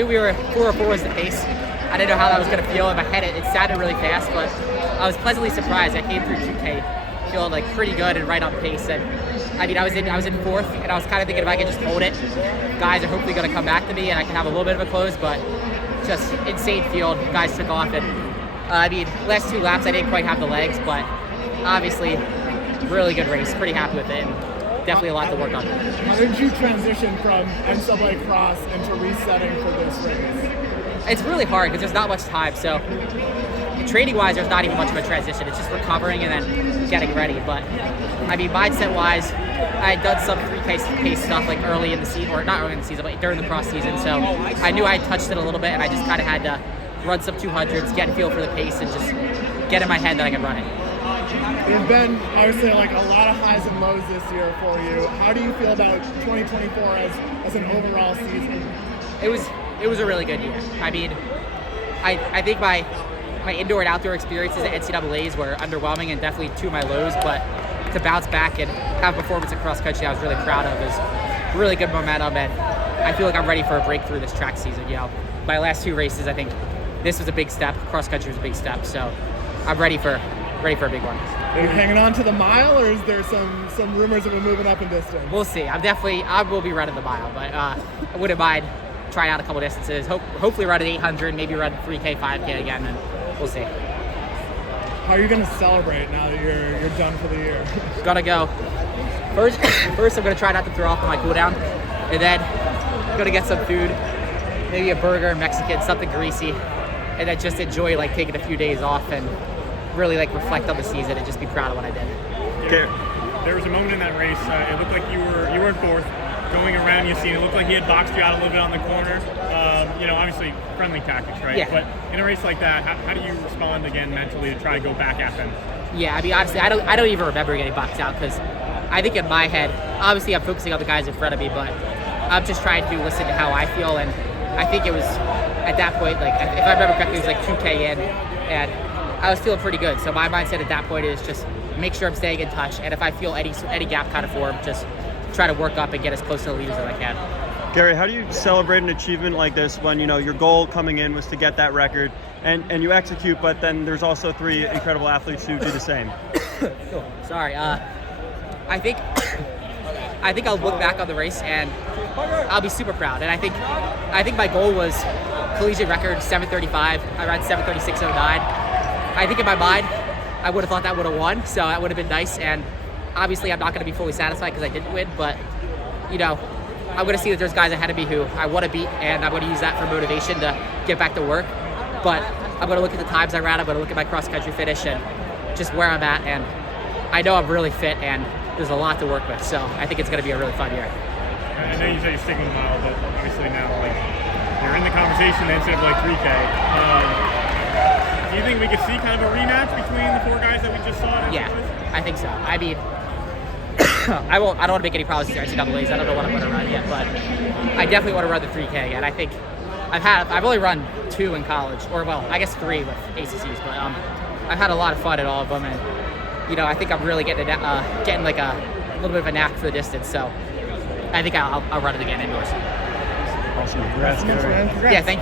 knew we were 4:04 was the pace. I didn't know how that was going to feel in my head. It sounded really fast, but I was pleasantly surprised. I came through 2K feeling like pretty good and right on pace. And I mean, I was in fourth, and I was kind of thinking if I could just hold it, guys are hopefully going to come back to me, and I can have a little bit of a close. But just insane field. Guys took off, and I mean, last 2 laps I didn't quite have the legs, but obviously, really good race. Pretty happy with it. And definitely a lot to work on. How did you transition from NCAA cross into resetting for this race? It's really hard because there's not much time. So training-wise, there's not even much of a transition. It's just recovering and then getting ready. But I mean, mindset-wise, I had done some 3K pace stuff like early in the season, or not early in the season, but during the cross season. So I knew I had touched it a little bit, and I just kind of had to run some 200s, get a feel for the pace, and just get in my head that I could run it. There's been, I would say, like a lot of highs and lows this year for you. How do you feel about 2024 as an overall season? It was a really good year. I mean, I think my indoor and outdoor experiences at NCAAs were underwhelming and definitely 2 of my lows, but to bounce back and have a performance across country I was really proud of is really good momentum, and I feel like I'm ready for a breakthrough this track season. You know, my last 2 races, I think this was a big step. Cross country was a big step, so I'm ready for a big one. Are you hanging on to the mile, or is there some rumors of it moving up in distance? We'll see. I will be running the mile, but I wouldn't mind trying out a couple distances. Hopefully run an 800, maybe run 3K, 5K again, and we'll see. How are you going to celebrate now that you're done for the year? Gotta go. First I'm going to try not to throw off on my cool down, and then I'm going to get some food, maybe a burger, Mexican, something greasy, and then just enjoy like taking a few days off and really like reflect on the season and just be proud of what I did. Yeah. There was a moment in that race, it looked like you were in fourth, going around Yassine. It looked like he had boxed you out a little bit on the corner. Obviously friendly tactics, right? Yeah. But in a race like that, how do you respond again mentally to try to go back at them? Yeah, I mean, honestly, I don't even remember getting boxed out because I think in my head, obviously I'm focusing on the guys in front of me, but I'm just trying to listen to how I feel, and I think it was at that point, like if I remember correctly, it was like 2K in, and I was feeling pretty good. So my mindset at that point is just make sure I'm staying in touch, and if I feel any gap kind of form, just try to work up and get as close to the leaders as I can. Gary, how do you celebrate an achievement like this when your goal coming in was to get that record and you execute, but then there's also 3 incredible athletes who do the same? Cool. Sorry. I think I'll look back on the race and I'll be super proud. And I think my goal was collegiate record 7:35. I ran 7:36.09. I think in my mind I would have thought that would have won, so that would have been nice. And obviously I'm not going to be fully satisfied because I didn't win, but I'm going to see that there's guys ahead of me who I want to beat, and I'm going to use that for motivation to get back to work. But I'm going to look at the times I ran, I'm going to look at my cross-country finish and just where I'm at, and I know I'm really fit, and there's a lot to work with, so I think it's going to be a really fun year. I know you said you're sticking with the mile, but obviously now you're in the conversation instead of 3K. Do you think we could see kind of a rematch between the 4 guys that we just saw? Yeah, I think so. I mean, I don't want to make any promises to NCAAs. I don't know what I'm going to run yet, but I definitely want to run the 3K again. I think I've only run 2 in college, or well, I guess 3 with ACCs, but I've had a lot of fun at all of them, and I think I'm really getting like a little bit of a knack for the distance. So I think I'll run it again indoors. Awesome. Congrats, Gary. Yeah, thank you.